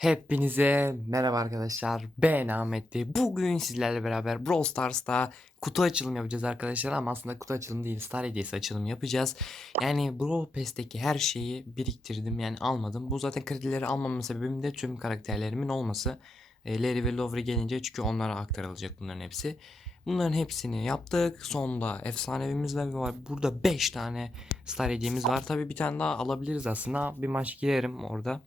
Hepinize merhaba arkadaşlar. Ben Ahmet'ti. Bugün sizlerle beraber Brawl Stars'ta kutu açılımı yapacağız arkadaşlar ama aslında kutu açılımı değil Star Hediyesi açılımı yapacağız. Yani Brawl Pass'teki her şeyi biriktirdim yani almadım. Bu zaten kredileri almamın sebebim de tüm karakterlerimin olması. E, Larry ve Lovely gelince çünkü onlara aktarılacak bunların hepsi. Bunların hepsini yaptık. Sonunda efsanevimiz var. Burada 5 tane Star hediyemiz var. Tabi bir tane daha alabiliriz aslında. Bir maç girerim orada.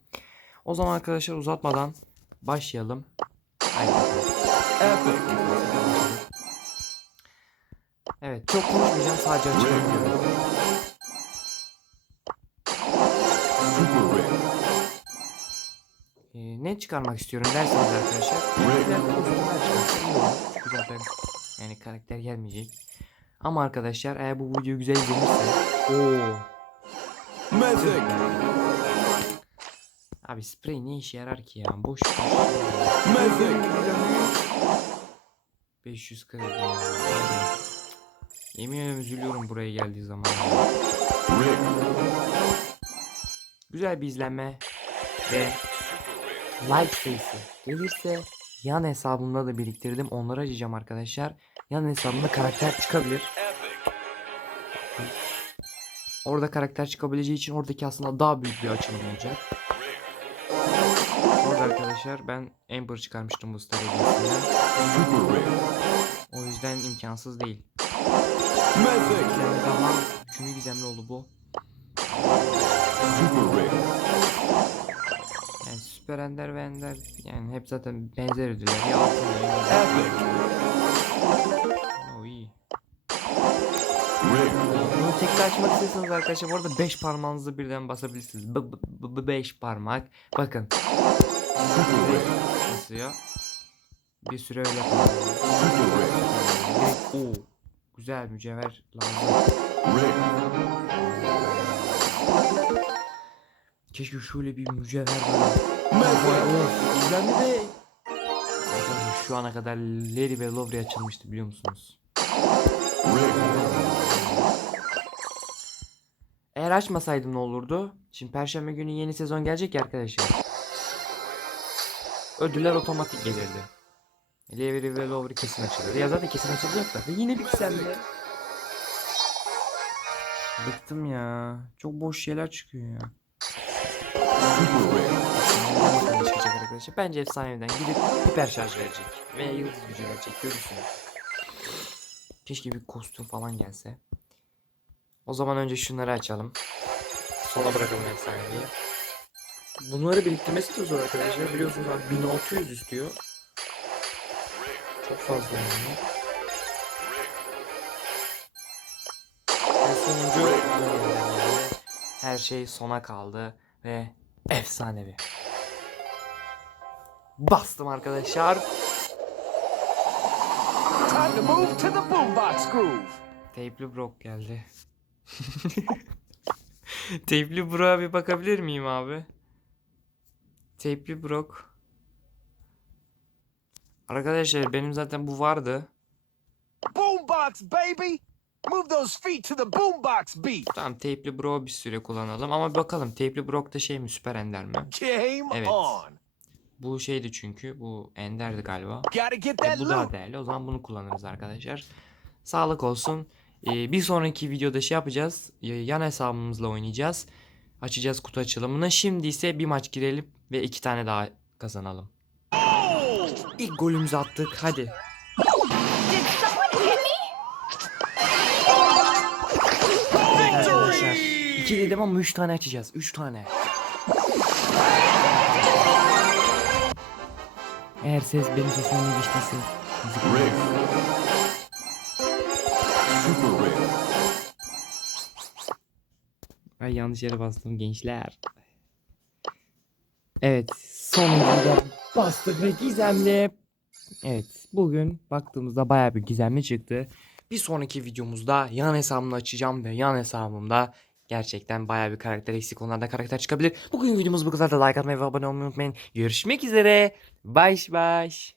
O zaman arkadaşlar uzatmadan başlayalım. Haydi. Evet çok konuşmayacağım sadece açıklayacağım. Ee, ne çıkarmak istiyorum derseniz arkadaşlar. Karakter kostümler çıkarsam iyi olur. Çünkü zaten yani karakter gelmeyecek. Ama arkadaşlar eğer bu video güzel izlenirse ooo Mythic! Abi sprey ne işe yarar ki ya? Boş. Mythic! 500 kredi. ya. Yemin ederim üzülüyorum buraya geldiği zaman. Güzel bir izlenme ve like sayısı gelirse yan hesabımda da biriktirdim. Onları açacağım arkadaşlar. Yan hesabımda karakter çıkabilir. Orada karakter çıkabileceği için oradaki aslında daha büyük bir açılım olacak. Arkadaşlar ben Amber çıkarmıştım bu Rick! O yüzden imkansız değil. Gizemli üçüncü gizemli oldu bu. Yani Süper Ender ve Ender yani hep zaten benzer ödüller. Ya altın ya iyi. Bunu tekrar açmak istiyorsanız arkadaşlar bu arada 5 parmağınızı birden basabilirsiniz. 5 parmak. Bakın. Rick! Basıyor. Bir süre öyle yapalım. Super Rick! Direkt o. Güzel mücevher lazım. Keşke şöyle bir mücevher! Güzel Şu ana kadar Larry ve Lovely açılmıştı biliyor musunuz? Eğer açmasaydım ne olurdu? Şimdi perşembe günü yeni sezon gelecek ya arkadaşlar. Ödüller otomatik gelirdi. Levery ve Lowry kesin açılır. Ya zaten kesin açılacak da. Ve yine bir güzeldi. Bıktım ya. Çok boş şeyler çıkıyor ya. Çıkacak arkadaşlar. Bence efsaneden gidip hiper şarj verecek. Veya yıldız gücü verecek. Görürsünüz. Keşke bir kostüm falan gelse. O zaman önce şunları açalım. Sona bırakalım efsaneyi. Bunları biriktirmesi de zor arkadaşlar. Biliyorsunuz abi 1600 istiyor. Çok fazla yani. Ve sonuncu her şey sona kaldı ve efsanevi. Bastım arkadaşlar. Time to move to the boombox groove. Teypli Brock geldi. Teypli Brock'a bir bakabilir miyim abi? Teypli Brock. Arkadaşlar benim zaten bu vardı. Boombox, baby. Move those feet to the boombox beat. Tamam Teypli Brock'u bir süre kullanalım ama bakalım Teypli Brock da şey mi süper ender mi? Game Evet. on. Bu şeydi çünkü bu enderdi galiba. E, bu daha değerli. O zaman bunu kullanırız arkadaşlar. Sağlık olsun. E, bir sonraki videoda şey yapacağız. Yan hesabımızla oynayacağız. Açacağız kutu açılımını. Şimdi ise bir maç girelim ve iki tane daha kazanalım. İlk golümüzü attık. Hadi. Arkadaşlar. İki dedim ama üç tane açacağız. Üç tane. Eğer ses benim sesime geçtiyse! Ay yanlış yere bastım gençler. Evet sonunda bastık ve gizemli. Evet bugün baktığımızda baya bir gizemli çıktı. Bir sonraki videomuzda yan hesabımı açacağım ve yan hesabımda gerçekten baya bir karakter eksik onlardan karakter çıkabilir. Bugün videomuz bu kadar da like atmayı ve abone olmayı unutmayın. Görüşmek üzere. Baş baş.